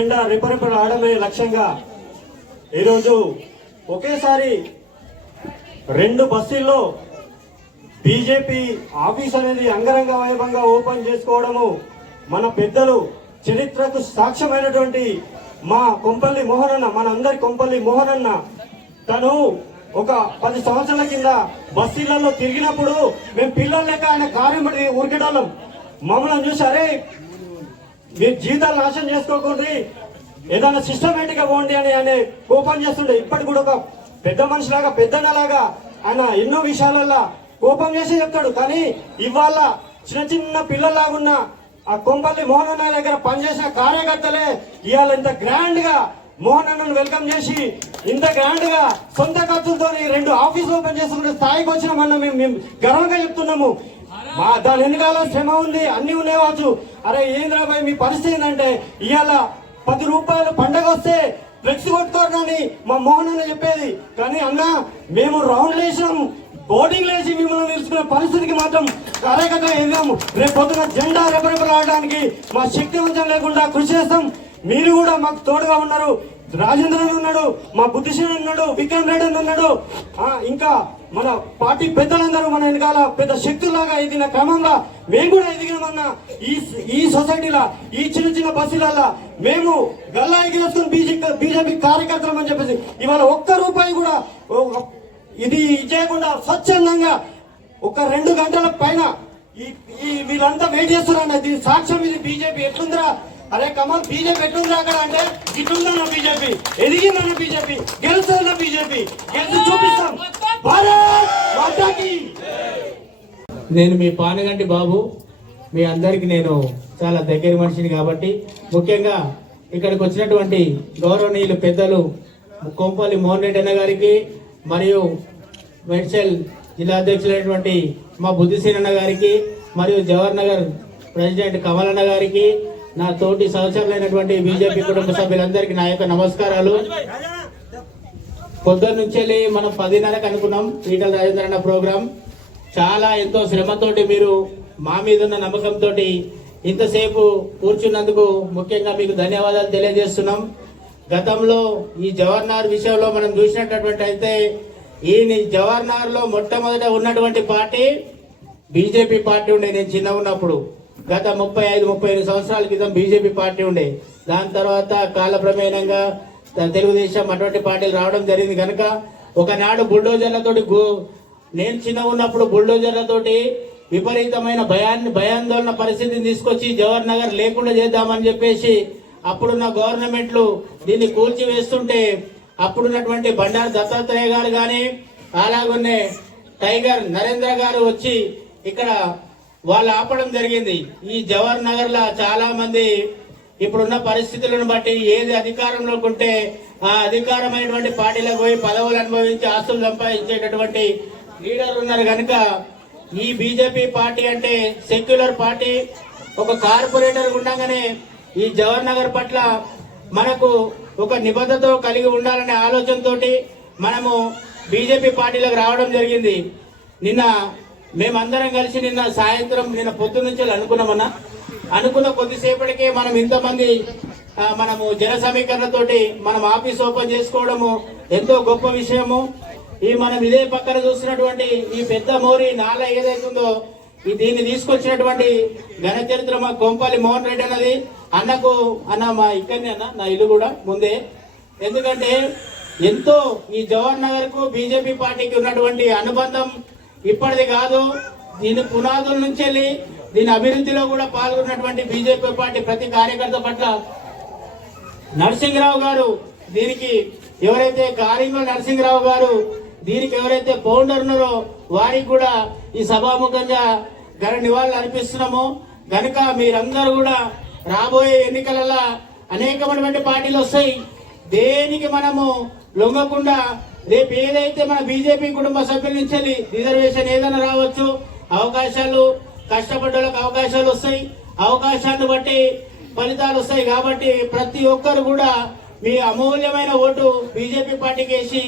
జెండా రెపరెపలు ఆడమే లక్ష్యంగా. ఈరోజు ఒకేసారి రెండు బస్సుల్లో బీజేపీ ఆఫీస్ అనేది అంగరంగ వైభవంగా ఓపెన్ చేసుకోవడము మన పెద్దలు చరిత్రకు సాక్ష్యమైనటువంటి మా కొంపల్లి మోహనన్న మన అందరి కొంపల్లి మోహనన్న. తను ఒక పది సంవత్సరాల కింద బస్తీలలో తిరిగినప్పుడు మేము పిల్లలు లెక్క ఆయన కార్యం ఉరికడాలం మమ్మల్ని చూసి అరే మీరు జీవితాలు నాశనం చేసుకోకండి. ఏదైనా సిస్టమేటిక్గా పోండి అని ఆయన కోపం చేస్తుండే. ఇప్పటికి కూడా ఒక పెద్ద మనిషిలాగా పెద్దనలాగా ఆయన ఎన్నో విషయాలల్లో కోపం చేసి చెప్తాడు. కానీ ఇవాళ చిన్న చిన్న పిల్లల్లాగున్న ఆ కొంపల్లి మోహన్ అన్న దగ్గర పనిచేసిన కార్యకర్తలే ఇవాళ ఇంత గ్రాండ్గా మోహన్ అన్నను వెల్కమ్ చేసి ఇంత గ్రాండ్గా సొంత ఖర్చులతో రెండు ఆఫీస్ ఓపెన్ చేసుకునే స్థాయికి వచ్చినామన్న మేము మేము గర్వంగా చెప్తున్నాము. మా దాని వెనకాల శ్రమ ఉంది అన్నీ ఉండేవచ్చు అరే ఏంద్రా భయ్ మీ పరిస్థితి ఏంటంటే ఇవాళ పది రూపాయలు పండగ వస్తే ఫ్లెక్స్ కొట్టుకోరని మా మోహన్ అన్న చెప్పేది. కానీ అన్న మేము రౌండ్ వేసినాం బోర్డింగ్ లేచి మిమ్మల్ని నిలుచుకునే పరిస్థితికి మాత్రం కార్యకర్తలు ఎదిగాము. రేపు పొద్దున జెండా రెపరెపలాడడానికి మా శక్తివంతం లేకుండా కృషి చేస్తాం. మీరు కూడా మాకు తోడుగా ఉన్నారు. రాజేంద్రన్ ఉన్నాడు మా బుద్ధిశీలు ఉన్నాడు విక్రమ్ రెడ్డి ఉన్నాడు. ఇంకా మన పార్టీ పెద్దలందరూ మన వెనకాల పెద్ద శక్తులాగా ఎదిగిన క్రమంలో మేము కూడా ఎదిగినామన్న ఈ ఈ సొసైటీలో ఈ చిన్న చిన్న బస్సులలో మేము గల్లా ఎగిరేసుకుని బీజేపీ బీజేపీ కార్యకర్తలం అని చెప్పేసి ఇవాళ ఒక్క రూపాయి కూడా ఓ- ఇది చేయకుండా స్వచ్ఛందంగా ఒక రెండు గంటల పైన ఈ ఈ వీళ్ళంతా వెయిట్ చేస్తున్నారన్న దీని సాక్ష్యం ఇది బీజేపీ ఎట్లుందిరా? అరే కమల్ బీజేపీ ఎట్లుంది అక్కడ? అంటే ఇట్లుందన్న బీజేపీ ఎదిగిందన్న బీజేపీ గెలుస్తుందన్న బీజేపీ గెలిచి చూపిస్తాం. నేను మీ పానగంటి బాబు. మీ అందరికి నేను చాలా దగ్గర మనిషిని కాబట్టి ముఖ్యంగా ఇక్కడికి వచ్చినటువంటి గౌరవనీయులు పెద్దలు కోంపల్లి మోహన్ రెడ్డి అన్న గారికి మరియు మెడ్చల్ జిల్లా అధ్యక్షులైనటువంటి మా బుద్ధిసేన గారికి మరియు జవహర్ నగర్ ప్రెసిడెంట్ కమల్ అన్న గారికి నా తోటి సహచరులైనటువంటి బీజేపీ కుటుంబ సభ్యులందరికీ నా యొక్క నమస్కారాలు. పొద్దున్న నుంచి మనం పదిన్నరకు అనుకున్నాం ఈటల రాజేంద్ర అన్న ప్రోగ్రాం. చాలా ఎంతో శ్రమతోటి మీరు మా మీద ఉన్న నమ్మకంతో ఇంతసేపు కూర్చున్నందుకు ముఖ్యంగా మీకు ధన్యవాదాలు తెలియజేస్తున్నాం. గతంలో ఈ జవహర్నార్ విషయంలో మనం చూసినటువంటి అయితే ఈ జవహర్నార్లో మొట్టమొదట ఉన్నటువంటి పార్టీ బీజేపీ పార్టీ ఉండే నేను చిన్న ఉన్నప్పుడు. గత ముప్పై ఐదు ముప్పై ఐదు సంవత్సరాల క్రితం బీజేపీ పార్టీ ఉండే. దాని తర్వాత కాలప్రమేణంగా తెలుగుదేశం అటువంటి పార్టీలు రావడం జరిగింది. కనుక ఒకనాడు బుల్డోజర్లతోటి నేను చిన్న ఉన్నప్పుడు బుల్డోజర్లతోటి విపరీతమైన భయాన్ని భయాందోళన పరిస్థితిని తీసుకొచ్చి జవహర్ నగర్ లేకుండా చేద్దామని చెప్పేసి అప్పుడున్న గవర్నమెంట్లు దీన్ని కూల్చివేస్తుంటే అప్పుడున్నటువంటి బండారు దత్తాత్రేయ గారు కానీ అలాగనే టైగర్ నరేంద్ర గారు వచ్చి ఇక్కడ వాళ్ళు ఆపడం జరిగింది. ఈ జవహర్ నగర్లో చాలా మంది ఇప్పుడున్న పరిస్థితులను బట్టి ఏది అధికారంలోకి ఉంటే ఆ అధికారమైనటువంటి పార్టీలకు పోయి పదవులు అనుభవించి ఆస్తులు సంపాదించేటటువంటి లీడర్లు ఉన్నారు కనుక ఈ బీజేపీ పార్టీ అంటే సెక్యులర్ పార్టీ ఒక కార్పొరేటర్ ఉండగానే ఈ జవహర్ నగర్ పట్ల మనకు ఒక నిబద్ధత కలిగి ఉండాలనే ఆలోచనతోటి మనము బీజేపీ పార్టీలకు రావడం జరిగింది. నిన్న మేమందరం కలిసి నిన్న సాయంత్రం నిన్న పొద్దు నుంచి అనుకున్నామన్నా. అనుకున్న కొద్దిసేపటికే మనం ఇంతమంది మనము జన సమీకరణతోటి మనం ఆఫీస్ ఓపెన్ చేసుకోవడము ఎంతో గొప్ప విషయము. ఈ మనం ఇదే పక్కన చూసినటువంటి ఈ పెద్ద మోరి నాల ఏదైతుందో ఈ దీన్ని తీసుకొచ్చినటువంటి ఘన చరిత్ర మా కొంపల్లి మోహన్ రెడ్డి అన్నది. అన్నకు అన్న మా ఇక్కడనే అన్న నా ఇల్లు కూడా ముందే. ఎందుకంటే ఎంతో ఈ జవహర్ నగర్కు బీజేపీ పార్టీకి ఉన్నటువంటి అనుబంధం ఇప్పటిది కాదు దీని పునాదుల నుంచి వెళ్ళి దీని అభివృద్ధిలో కూడా పాల్గొన్నటువంటి బీజేపీ పార్టీ ప్రతి కార్యకర్త పట్ల నరసింహరావు గారు దీనికి ఎవరైతే కారింగో నరసింహరావు గారు దీనికి ఎవరైతే ఫౌండర్ ఉన్నారో వారికి కూడా ఈ సభాముఖంగా ఘన నివాళులు అర్పిస్తున్నాము. కనుక మీరందరూ కూడా రాబోయే ఎన్నికలలో అనేకమైనటువంటి పార్టీలు వస్తాయి. దేనికి మనము లొంగకుండా రేపు ఏదైతే మన బీజేపీ కుటుంబ సభ్యుల నుంచి రిజర్వేషన్ ఏదైనా రావచ్చు అవకాశాలు కష్టపడ్డ అవకాశాలు వస్తాయి. అవకాశాన్ని బట్టి ఫలితాలు వస్తాయి కాబట్టి ప్రతి ఒక్కరు కూడా మీ అమూల్యమైన ఓటు బీజేపీ పార్టీకి వేసి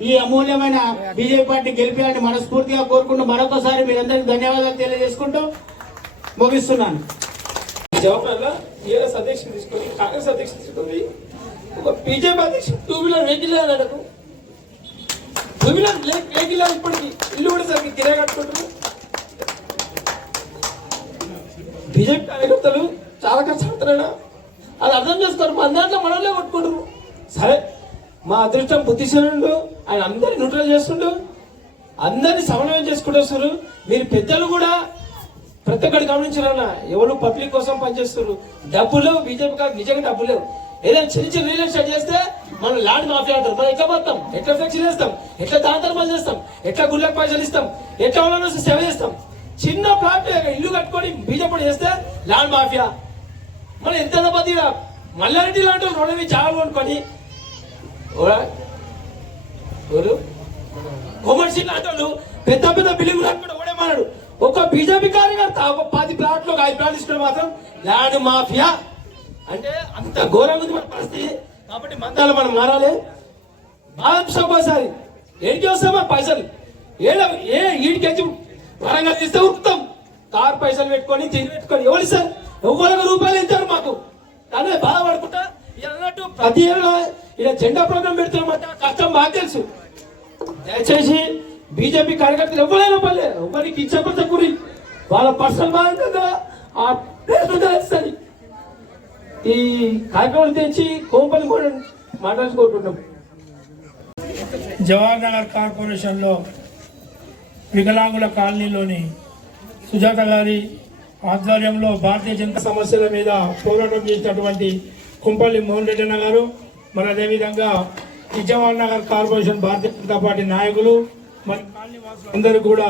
ఈ అమూల్యమైన బీజేపీ పార్టీ గెలిపేయాలని మనస్ఫూర్తిగా కోరుకుంటూ మరొకసారి మీరందరికీ ధన్యవాదాలు తెలియజేసుకుంటూ ముగిస్తున్నాను. జవహర్లాల్ టీఆర్ఎస్ అధ్యక్షుడు తీసుకొని కాంగ్రెస్ అధ్యక్షుడు తీసుకుంది ఒక బీజేపీ అధ్యక్షుడు టూ వీలర్ వెహికల్ అన్నాడు లేకిలా ఇప్పటికి ఇల్లు కూడా సరికి కిరాయి కట్టుకుంటున్నారు. బీజేపీ కార్యకర్తలు చాలా కష్టపడుతున్నాడు అది అర్థం చేసుకోరు. మన దాంట్లో మనల్నే కొట్టుకుంటారు సరే మా అదృష్టం బుద్ధిశనుడు ఆయన అందరినీ న్యూట్రల్ చేస్తుండు. అందరిని సమన్వయం చేసుకుంటూ వస్తారు మీరు పెద్దలు కూడా ప్రతి ఒక్కటి గమనించారన్న ఎవరు పబ్లిక్ కోసం పనిచేస్తారు డబ్బులు లేవు బీజేపీ కాదు నిజంగా డబ్బులు లేవు. ఏదైనా చిన్న చిన్న రియల్ ఎస్టేట్ చేస్తే మనం ల్యాండ్ మాఫియా అంటారు. మనం ఎట్లా పోతాం? ఎట్లా ఫ్లెక్స్ చేస్తాం? ఎట్లా దాన చేస్తాం? ఎట్లా గుళ్ళకి పైసలు ఇస్తాం? ఎట్లా వాళ్ళని వస్తే సేవ చేస్తాం? చిన్న ప్లాట్ ఇల్లు కట్టుకొని బీజపడి చేస్తే ల్యాండ్ మాఫియా మనం ఎంత పది మల్లారెడ్డి లాంటి వాళ్ళు రోడ్డు మీద కొనుక్కొని ఎవరు? కొమర్షియల్ లాంటి వాళ్ళు పెద్ద పెద్ద బిల్డింగ్ కూడా ఓడేమన్నాడు. ఒక బీజేపీ కార్యకర్త ఒక పది ప్లాట్లు ఒక ఐదు ప్లాట్లు ఇస్తున్నాడు మాత్రం ల్యాండ్ మాఫియా అంటే అంత ఘోరంగా ఉంది మన పరిస్థితి. కాబట్టి మందాలు మనం మారాలి. భారత్ ఒకసారి. ఏంటి వస్తామా పైసలు? ఏడ ఏ ఈడికి వచ్చి వరంగల్ తీస్తే ఉరుకుతాం. కారు పైసలు పెట్టుకొని తిరిగి పెట్టుకొని. ఎవరు సార్ ఎవరికి రూపాయలు ఇస్తారు మాకు? కానీ బాధపడుకుంటా. అన్నట్టు ప్రతి ఏళ్ళ ఇలా జెండా ప్రోగ్రాం పెడుతున్నామంట. కష్టం మాకు తెలుసు. దయచేసి బీజేపీ కార్యకర్తలు ఎవరైనా పర్లే ఎవరికి ఇచ్చపరచకూరి వాళ్ళ పర్సనల్ బాధ ఆ ఈ కార్యక్రమం తెచ్చి కోంపల్లి కూడా మాట్లాడుకుంటున్నాం జవహర్ నగర్ కార్పొరేషన్లో వికలాంగుల కాలనీలోని సుజాత గారి ఆధ్వర్యంలో భారతీయ జనతా సమస్యల మీద పోరాటం చేసినటువంటి కుంపల్లి మోహన్ రెడ్డి అన్న గారు మరి అదేవిధంగా ఈ నగర్ కార్పొరేషన్ భారతీయ జనతా పార్టీ నాయకులు మరి కాలనీ అందరూ కూడా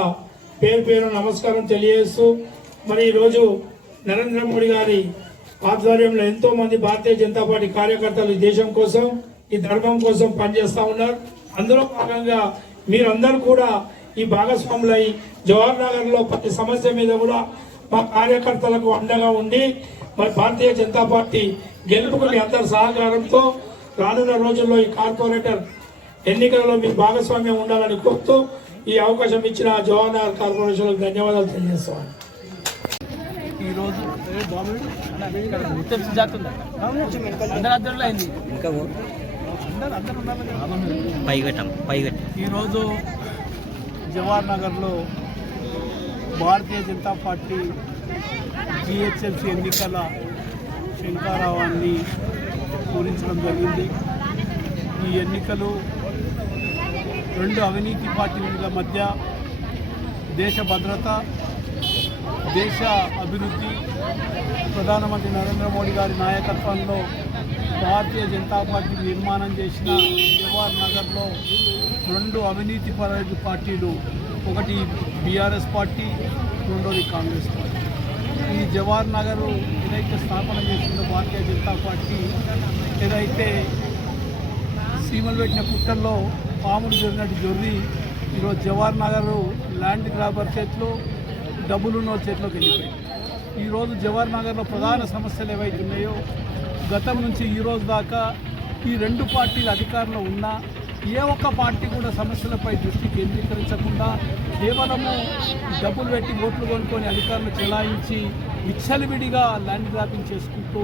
పేరు పేరు నమస్కారం తెలియజేస్తూ మరి ఈరోజు నరేంద్ర మోడీ గారి ఆధ్వర్యంలో ఎంతో మంది భారతీయ జనతా పార్టీ కార్యకర్తలు ఈ దేశం కోసం ఈ ధర్మం కోసం పనిచేస్తూ ఉన్నారు. అందులో భాగంగా మీరందరూ కూడా ఈ భాగస్వాములై జవహర్ నగర్లో ప్రతి సమస్య మీద కూడా మా కార్యకర్తలకు అండగా ఉండి మరి భారతీయ జనతా పార్టీ గెలుపుకు మీ అందరి సహకారంతో రానున్న రోజుల్లో ఈ కార్పొరేటర్ ఎన్నికలలో మీ భాగస్వామ్యం ఉండాలని కోరుతూ ఈ అవకాశం ఇచ్చిన జవహర్ నగర్ కార్పొరేషన్ ధన్యవాదాలు తెలియజేస్తాను పైగటం పైగటం ఈరోజు జవహర్ నగర్లో భారతీయ జనతా పార్టీ జిహెచ్ఎంసీ ఎన్నికల శంకారావాన్ని పూరించడం జరిగింది. ఈ ఎన్నికలు రెండు అవినీతి పార్టీల మధ్య దేశ భద్రత దేశ అభివృద్ధి ప్రధానమంత్రి నరేంద్ర మోడీ గారి నాయకత్వంలో భారతీయ జనతా పార్టీ నిర్మాణం చేసిన జవహర్ నగర్లో రెండు అవినీతి పర పార్టీలు ఒకటి బీఆర్ఎస్ పార్టీ రెండోది కాంగ్రెస్ పార్టీ. ఈ జవహర్ నగర్ ఏదైతే స్థాపన చేసిందో భారతీయ జనతా పార్టీ ఏదైతే సీమలు పెట్టిన పుట్టల్లో పాములు జరిగినట్టు జొర్రి ఈరోజు జవహర్ నగర్ ల్యాండ్ గ్రాబర్ చేతిలో డబ్బులున్న చేతిలోకి వెళ్ళిపోయింది. ఈరోజు జవహర్ నగర్లో ప్రధాన సమస్యలు ఏవైతే ఉన్నాయో గతం నుంచి ఈ రోజు దాకా ఈ రెండు పార్టీలు అధికారంలో ఉన్నా ఏ ఒక్క పార్టీ కూడా సమస్యలపై దృష్టి కేంద్రీకరించకుండా కేవలము డబ్బులు పెట్టి ఓట్లు కొనుక్కొని అధికారులు చెలాయించి విచ్చలవిడిగా ల్యాండ్ గ్రాపింగ్ చేసుకుంటూ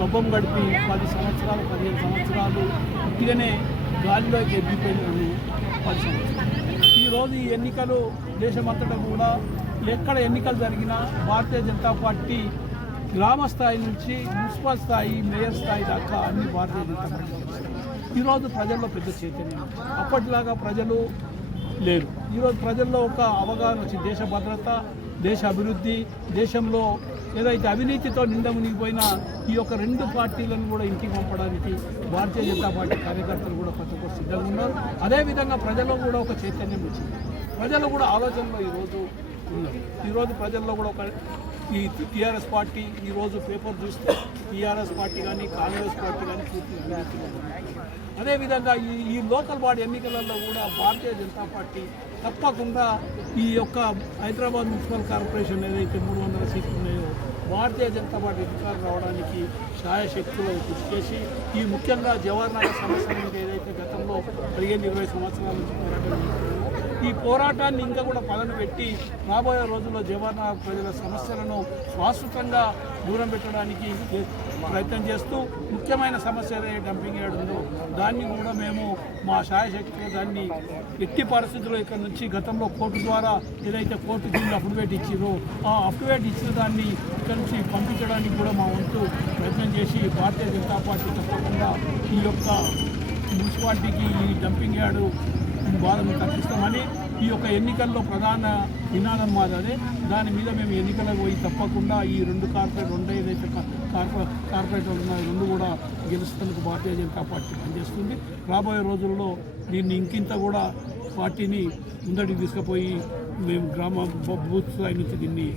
పబ్బం గడిపి పది సంవత్సరాలు పదిహేను సంవత్సరాలు ఉట్టిగానే గాలిలోకి ఎదిగిపోయిన పది సంవత్సరాలు. ఈరోజు ఈ ఎన్నికలు దేశమంతటా కూడా ఎక్కడ ఎన్నికలు జరిగినా భారతీయ జనతా పార్టీ గ్రామ స్థాయి నుంచి మున్సిపల్ స్థాయి మేయర్ స్థాయి దాకా అన్ని భారతీయ జనతా పార్టీ ఈరోజు ప్రజల్లో పెద్ద చైతన్యం. అప్పటిలాగా ప్రజలు లేరు. ఈరోజు ప్రజల్లో ఒక అవగాహన వచ్చింది. దేశ భద్రత దేశ అభివృద్ధి దేశంలో ఏదైతే అవినీతితో నింద మునిగిపోయిన ఈ యొక్క రెండు పార్టీలను కూడా ఇంటికి పంపడానికి భారతీయ జనతా పార్టీ కార్యకర్తలు కూడా ప్రతి ఒక్కరు సిద్ధంగా ఉన్నారు. అదేవిధంగా ప్రజల్లో కూడా ఒక చైతన్యం వచ్చింది. ప్రజలు కూడా ఆలోచనలో ఈరోజు ఈరోజు ప్రజల్లో కూడా ఒక ఈ టీఆర్ఎస్ పార్టీ ఈరోజు పేపర్ చూస్తే టీఆర్ఎస్ పార్టీ కానీ కాంగ్రెస్ పార్టీ కానీ పూర్తి అదేవిధంగా ఈ ఈ లోకల్ బాడీ ఎన్నికలలో కూడా భారతీయ జనతా పార్టీ తప్పకుండా ఈ యొక్క హైదరాబాద్ మున్సిపల్ కార్పొరేషన్ ఏదైతే మూడు వందల సీట్లు ఉన్నాయో భారతీయ జనతా పార్టీ అధికారం రావడానికి శాయశక్తులు కృషి చేసి ఈ ముఖ్యంగా జవహర్ నగర్ సమస్య ఏదైతే గతంలో పదిహేను ఇరవై సంవత్సరాల నుంచి పోరాటం ఈ పోరాటాన్ని ఇంకా కూడా పదను పెట్టి రాబోయే రోజుల్లో జవహర్ ప్రజల సమస్యలను శాశ్వతంగా దూరం పెట్టడానికి ప్రయత్నం చేస్తూ ముఖ్యమైన సమస్య ఏదైతే డంపింగ్ యార్డ్ ఉందో దాన్ని కూడా మేము మా శాయశక్తిలో దాన్ని ఎట్టి పరిస్థితుల్లో ఇక్కడ నుంచి గతంలో కోర్టు ద్వారా ఏదైతే కోర్టు దీన్ని అఫిడవిట్ ఇచ్చిరో ఆ అఫిడవిట్ ఇచ్చిన దాన్ని ఇక్కడ నుంచి పంపించడానికి కూడా మా వంతు ప్రయత్నం చేసి భారతీయ జనతా పార్టీ తప్పకుండా ఈ యొక్క మున్సిపాలిటీకి ఈ డంపింగ్ యార్డు బాధను తగ్గిస్తామని ఈ యొక్క ఎన్నికల్లో ప్రధాన నినాదం మాది అదే. దాని మీద మేము ఎన్నికలకు పోయి తప్పకుండా ఈ రెండు కార్పొరేట్ రెండు ఏదైతే కా- కార్పొ కార్పొరేటర్లు ఉన్నాయో రెండు కూడా గెలుస్తానికి భారతీయ జనతా పార్టీ పనిచేస్తుంది. రాబోయే రోజుల్లో దీన్ని ఇంకింత కూడా పార్టీని ముందటికి తీసుకుపోయి మేము గ్రామ బూత్ స్థాయి నుంచి దీన్ని